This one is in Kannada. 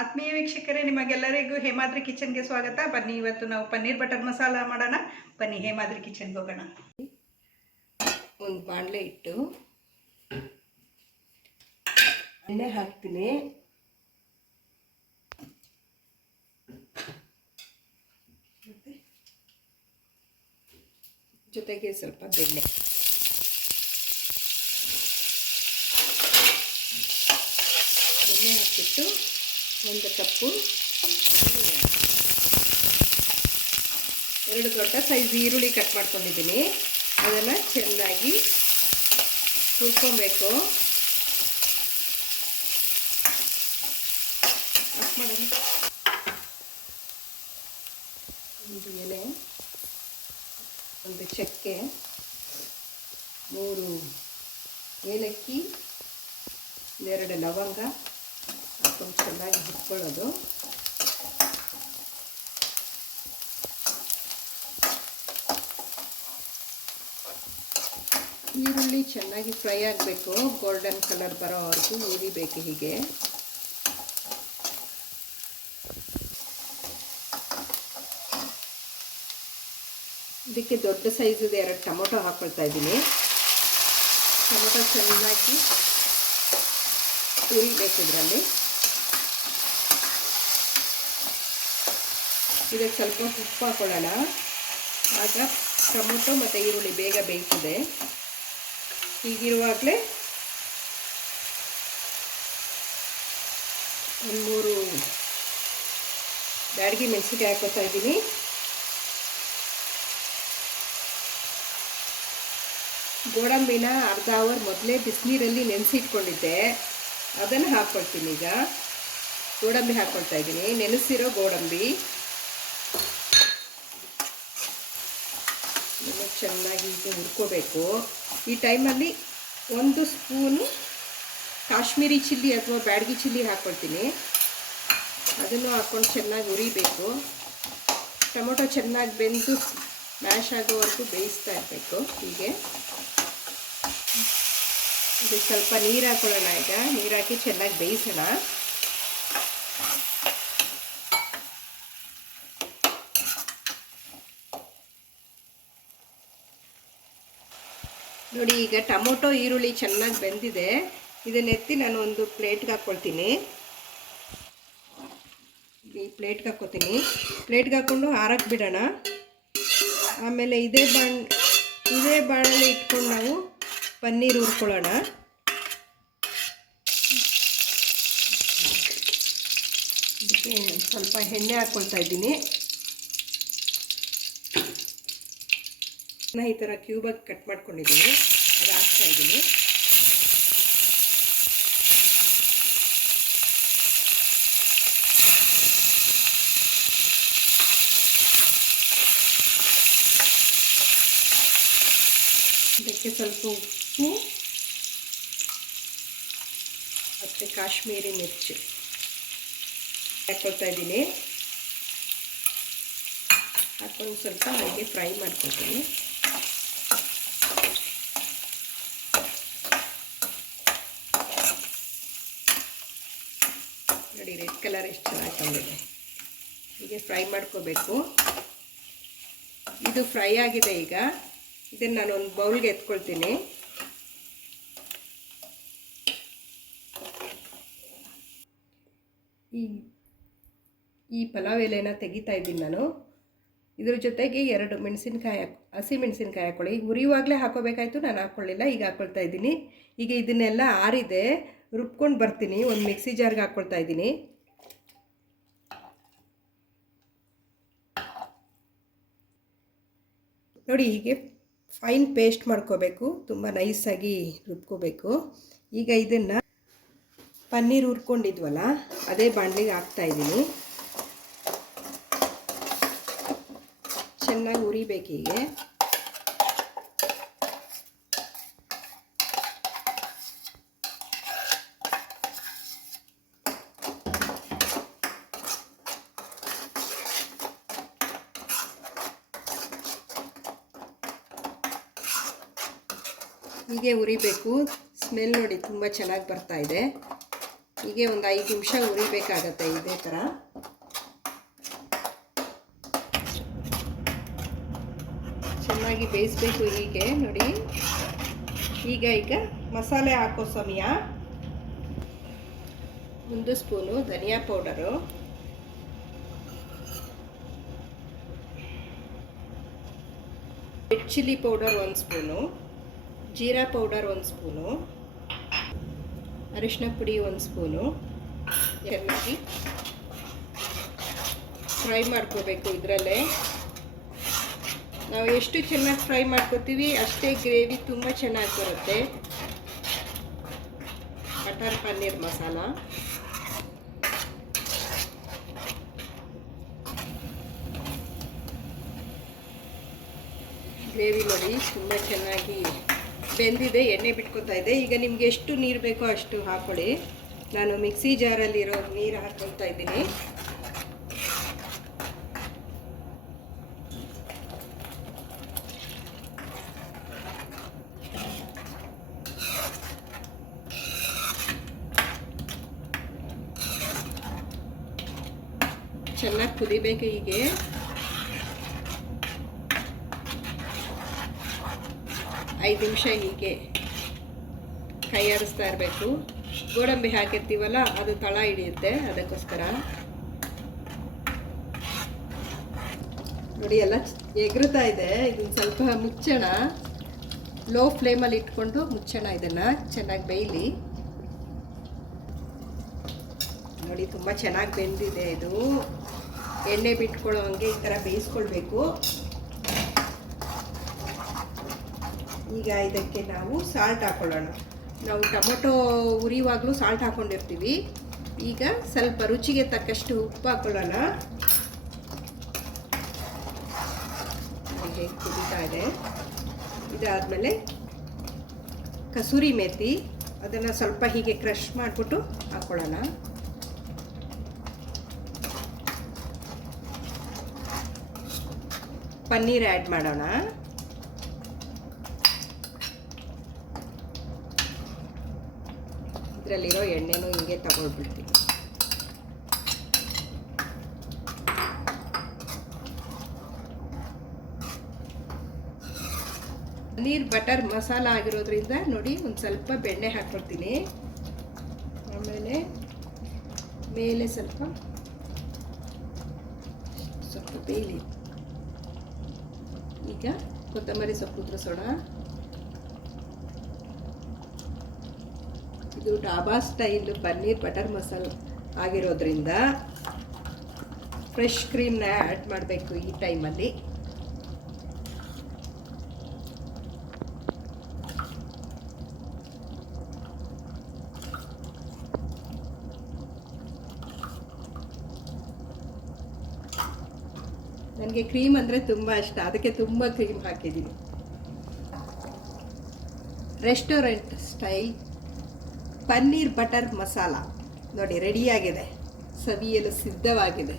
ಆತ್ಮೀಯ ವೀಕ್ಷಕರೇ, ನಿಮಗೆಲ್ಲರಿಗೂ ಹೇಮಾದ್ರಿ ಕಿಚನ್ಗೆ ಸ್ವಾಗತ. ಬನ್ನಿ, ಇವತ್ತು ನಾವು ಪನ್ನೀರ್ ಬಟರ್ ಮಸಾಲ ಮಾಡೋಣ. ಬನ್ನಿ, ಹೇಮಾದ್ರಿ ಕಿಚನ್ಗೆ ಹೋಗೋಣ. ಒಂದು ಬಾಣಲೆ ಇಟ್ಟು ಎಣ್ಣೆ ಹಾಕ್ತೀನಿ. ಜೊತೆಗೆ ಸ್ವಲ್ಪ ಬೆಣ್ಣೆ ಹಾಕಿಬಿಟ್ಟು ಒಂದು ಕಪ್ಪು 2 ದೊಡ್ಡ ಸೈಜ್ ಈರುಳ್ಳಿ ಕಟ್ ಮಾಡ್ಕೊಂಡಿದ್ದೀನಿ. ಅದನ್ನು ಚೆನ್ನಾಗಿ ಹುರ್ಕೊಬೇಕು. ಒಂದು ಎಲೆ, ಒಂದು ಚಕ್ಕೆ, 3 ಏಲಕ್ಕಿ, 2 ಲವಂಗ ಹಾಕೊಂಡು ಚೆನ್ನಾಗಿ ಹುರ್ಕೊಳ್ಳೋದು. ಈರುಳ್ಳಿ ಚೆನ್ನಾಗಿ ಫ್ರೈ ಆಗಬೇಕು, ಗೋಲ್ಡನ್ ಕಲರ್ ಬರೋವರೆಗೂ ಉರಿಬೇಕು. ಹೀಗೆ ಇದಕ್ಕೆ ದೊಡ್ಡ ಸೈಜದು 2 ಟೊಮೊಟೊ ಹಾಕ್ಕೊಳ್ತಾ ಇದ್ದೀನಿ. ಟೊಮೊಟೊ ಚೆನ್ನಾಗಿ ಉರಿಬೇಕು. ಇದರಲ್ಲಿ ಇದಕ್ಕೆ ಸ್ವಲ್ಪ ಉಪ್ಪು ಹಾಕೊಳ್ಳೋಣ. ಆಗ ಟೊಮೊಟೊ ಮತ್ತು ಈರುಳ್ಳಿ ಬೇಗ ಬೇಯ್ತದೆ. ಹೀಗಿರುವಾಗಲೇ 3 ಬ್ಯಾಡಗಿ ಮೆಣಸಿನಕಾಯಿ ಹಾಕೋತಾ ಇದ್ದೀನಿ. ಗೋಡಂಬಿನ ಅರ್ಧ ಅವರ್ ಮೊದಲೇ ಬಿಸಿನೀರಲ್ಲಿ ನೆನೆಸಿಟ್ಕೊಂಡಿದ್ದೆ, ಅದನ್ನು ಹಾಕ್ಕೊಳ್ತೀನಿ. ಈಗ ಗೋಡಂಬಿ ಹಾಕ್ಕೊಳ್ತಾ ಇದ್ದೀನಿ, ನೆನೆಸಿರೋ ಗೋಡಂಬಿ. ಚೆನ್ನಾಗಿ ಹುರ್ಕೋಬೇಕು. ಈ ಟೈಮಲ್ಲಿ 1 ಸ್ಪೂನು ಕಾಶ್ಮೀರಿ ಚಿಲ್ಲಿ ಅಥವಾ ಬ್ಯಾಡಗಿ ಚಿಲ್ಲಿ ಹಾಕ್ಕೊಳ್ತೀನಿ. ಅದನ್ನು ಹಾಕ್ಕೊಂಡು ಚೆನ್ನಾಗಿ ಉರಿಬೇಕು. ಟೊಮೊಟೊ ಚೆನ್ನಾಗಿ ಬೆಂದು ಮ್ಯಾಶ್ ಆಗೋವರೆಗೂ ಬೇಯಿಸ್ತಾ ಇರಬೇಕು. ಹೀಗೆ ಇದಕ್ಕೆ ಸ್ವಲ್ಪ ನೀರು ಹಾಕೊಳ್ಳೋಣ. ಈಗ ನೀರು ಹಾಕಿ ಚೆನ್ನಾಗಿ ಬೇಯಿಸೋಣ. ನೋಡಿ, ಈಗ ಟೊಮೊಟೊ ಈರುಳ್ಳಿ ಚೆನ್ನಾಗಿ ಬೆಂದಿದೆ. ಇದನ್ನೆತ್ತಿ ನಾನು ಒಂದು ಪ್ಲೇಟ್ಗೆ ಹಾಕ್ಕೊಳ್ತೀನಿ. ಈ ಪ್ಲೇಟ್ಗೆ ಹಾಕ್ಕೊತೀನಿ. ಪ್ಲೇಟ್ಗೆ ಹಾಕ್ಕೊಂಡು ಆರಕ್ಕೆ ಬಿಡೋಣ. ಆಮೇಲೆ ಇದೇ ಬಾಣಲೆ ಇಟ್ಕೊಂಡು ನಾವು ಪನ್ನೀರ್ ಹುರ್ಕೊಳ್ಳೋಣ. ಇದಕ್ಕೆ ಸ್ವಲ್ಪ ಎಣ್ಣೆ ಹಾಕ್ಕೊಳ್ತಾ ಇದ್ದೀನಿ. ಈ ಥರ ಕ್ಯೂಬಾಗಿ ಕಟ್ ಮಾಡ್ಕೊಂಡಿದ್ದೀನಿ, ಅದು ಹಾಕ್ತಾ ಇದ್ದೀನಿ. ಇದಕ್ಕೆ ಸ್ವಲ್ಪ ಉಪ್ಪು ಮತ್ತು ಕಾಶ್ಮೀರಿ ಮಿರ್ಚಿ ಹಾಕ್ಕೊಳ್ತಾ ಇದ್ದೀನಿ. ಹಾಕ್ಕೊಂಡು ಸ್ವಲ್ಪ ಹಾಗೆ ಫ್ರೈ ಮಾಡ್ಕೊಳ್ತೀನಿ. ನೋಡಿ, ರೆಡ್ ಕಲರ್ ಎಷ್ಟು ಚೆನ್ನಾಗಿ ಬಂದಿದೆ. ಹೀಗೆ ಫ್ರೈ ಮಾಡ್ಕೋಬೇಕು. ಇದು ಫ್ರೈ ಆಗಿದೆ. ಈಗ ಇದನ್ನು ನಾನು ಒಂದು ಬೌಲ್ಗೆ ಎತ್ಕೊಳ್ತೀನಿ. ಈ ಪಲಾವ್ ಎಲೆನ ತೆಗಿತಾ ಇದ್ದೀನಿ ನಾನು. ಇದ್ರ ಜೊತೆಗೆ 2 ಮೆಣಸಿನ್ಕಾಯಿ ಹಸಿ ಮೆಣಸಿನ್ಕಾಯಿ ಹಾಕ್ಕೊಳ್ಳಿ. ಹುರಿಯುವಾಗಲೇ ಹಾಕೋಬೇಕಾಯ್ತು, ನಾನು ಹಾಕ್ಕೊಳ್ಳಿಲ್ಲ. ಈಗ ಹಾಕ್ಕೊಳ್ತಾ ಇದ್ದೀನಿ. ಈಗ ಇದನ್ನೆಲ್ಲ ಆರಿದೆ, ರುಬ್ಕೊಂಡು ಬರ್ತೀನಿ. ಒಂದು ಮಿಕ್ಸಿ ಜಾರ್ಗೆ ಹಾಕ್ಕೊಳ್ತಾ ಇದ್ದೀನಿ. ನೋಡಿ, ಹೀಗೆ ಫೈನ್ ಪೇಸ್ಟ್ ಮಾಡ್ಕೋಬೇಕು. ತುಂಬ ನೈಸಾಗಿ ರುಬ್ಕೋಬೇಕು. ಈಗ ಇದನ್ನು ಪನ್ನೀರ್ ಹುರ್ಕೊಂಡಿದ್ವಲ್ಲ, ಅದೇ ಬಾಣಲಿಗೆ ಹಾಕ್ತಾಯಿದ್ದೀನಿ. ಚೆನ್ನಾಗಿ ಉರಿಬೇಕು. ಹೀಗೆ ಹೀಗೆ ಉರಿಬೇಕು. ಸ್ಮೆಲ್ ನೋಡಿ ತುಂಬ ಚೆನ್ನಾಗಿ ಬರ್ತಾ ಇದೆ. ಹೀಗೆ ಒಂದು 5 ನಿಮಿಷ ಉರಿಬೇಕಾಗತ್ತೆ ಇದೇ ಥರ. ಚೆನ್ನಾಗಿ ಬೇಯಿಸ್ಬೇಕು ಹೀಗೆ ನೋಡಿ. ಈಗ ಮಸಾಲೆ ಹಾಕೋ ಸಮಯ. 1 ಸ್ಪೂನು ಧನಿಯಾ powder, red chilli powder 1 spoon, ಜೀರಾ ಪೌಡರ್ 1 ಸ್ಪೂನು, ಅರಿಶಿನ ಪುಡಿ 1 ಸ್ಪೂನು. ಚೆನ್ನಾಗಿ ಫ್ರೈ ಮಾಡ್ಕೋಬೇಕು. ಇದರಲ್ಲೇ ನಾವು ಎಷ್ಟು ಚೆನ್ನಾಗಿ ಫ್ರೈ ಮಾಡ್ಕೋತೀವಿ ಅಷ್ಟೇ ಗ್ರೇವಿ ತುಂಬ ಚೆನ್ನಾಗಿ ಬರುತ್ತೆ. ಬಟರ್ ಪನ್ನೀರ್ ಮಸಾಲ ಗ್ರೇವಿ ನೋಡಿ ತುಂಬ ಚೆನ್ನಾಗಿ ಬೆಂದಿದೆ, ಎಣ್ಣೆ ಬಿಟ್ಕೊತಾ ಇದೆ. ಈಗ ನಿಮ್ಗೆ ಎಷ್ಟು ನೀರು ಬೇಕೋ ಅಷ್ಟು ಹಾಕ್ಕೊಳ್ಳಿ. ನಾನು ಮಿಕ್ಸಿ ಜಾರಲ್ಲಿರೋ ನೀರು ಹಾಕ್ಕೊಳ್ತಾ ಇದ್ದೀನಿ. ಚೆನ್ನಾಗಿ ಕುದಿಬೇಕು. ಹೀಗೆ 5 ನಿಮಿಷ ಹೀಗೆ ಕೈ ಆಡಿಸ್ತಾ ಇರಬೇಕು. ಗೋಡಂಬಿ ಹಾಕಿರ್ತೀವಲ್ಲ ಅದು ತಳ ಹಿಡಿಯುತ್ತೆ, ಅದಕ್ಕೋಸ್ಕರ. ನೋಡಿ ಎಲ್ಲ ಎಗರುತ್ತಾ ಇದೆ. ಇದನ್ನು ಸ್ವಲ್ಪ ಮುಚ್ಚೋಣ, ಲೋ ಫ್ಲೇಮಲ್ಲಿ ಇಟ್ಕೊಂಡು ಮುಚ್ಚೋಣ. ಇದನ್ನು ಚೆನ್ನಾಗಿ ಬೇಯಲಿ. ನೋಡಿ ತುಂಬ ಚೆನ್ನಾಗಿ ಬೆಂದಿದೆ. ಇದು ಎಣ್ಣೆ ಬಿಟ್ಕೊಳ್ಳೋ ಹಂಗೆ ಈ ಥರ ಬೇಯಿಸ್ಕೊಳ್ಬೇಕು. ಈಗ ಇದಕ್ಕೆ ನಾವು ಸಾಲ್ಟ್ ಹಾಕ್ಕೊಳ್ಳೋಣ. ನಾವು ಟೊಮೊಟೊ ಉರಿಯುವಾಗಲೂ ಸಾಲ್ಟ್ ಹಾಕ್ಕೊಂಡಿರ್ತೀವಿ. ಈಗ ಸ್ವಲ್ಪ ರುಚಿಗೆ ತಕ್ಕಷ್ಟು ಉಪ್ಪು ಹಾಕ್ಕೊಳ್ಳೋಣ. ಹಾಗೆ ಕುದೀತಾ ಇದೆ. ಇದಾದಮೇಲೆ ಕಸೂರಿ ಮೇಥಿ, ಅದನ್ನು ಸ್ವಲ್ಪ ಹೀಗೆ ಕ್ರಷ್ ಮಾಡಿಬಿಟ್ಟು ಹಾಕ್ಕೊಳ್ಳೋಣ. ಪನ್ನೀರ್ ಆ್ಯಡ್ ಮಾಡೋಣ. ಇದರಲ್ಲಿರೋ ಎಣ್ಣೆನೂ ಹಿಂಗೆ ತಗೊಳ್ಬಿಡ್ತೀವಿ. ಪನ್ನೀರ್ ಬಟರ್ ಮಸಾಲ ಆಗಿರೋದ್ರಿಂದ ನೋಡಿ ಒಂದು ಸ್ವಲ್ಪ ಬೆಣ್ಣೆ ಹಾಕ್ಕೊಡ್ತೀನಿ. ಆಮೇಲೆ ಮೇಲೆ ಸ್ವಲ್ಪ ಬೇಯಲಿ. ಈಗ ಕೊತ್ತಂಬರಿ ಸೊಪ್ಪು ಉದುರಿಸೋಣ. ಇದು ಡಾಬಾ ಸ್ಟೈಲ್ ಪನ್ನೀರ್ ಬಟರ್ ಮಸಾಲ ಆಗಿರೋದ್ರಿಂದ ಫ್ರೆಶ್ ಕ್ರೀಮ್ನ ಆ್ಯಡ್ ಮಾಡಬೇಕು ಈ ಟೈಮಲ್ಲಿ. ನನಗೆ ಕ್ರೀಮ್ ಅಂದರೆ ತುಂಬ ಇಷ್ಟ, ಅದಕ್ಕೆ ತುಂಬ ಕ್ರೀಮ್ ಹಾಕಿದ್ದೀನಿ. Restaurant style paneer butter masala ನೋಡಿ ರೆಡಿಯಾಗಿದೆ, ಸವಿಯಲು ಸಿದ್ಧವಾಗಿದೆ.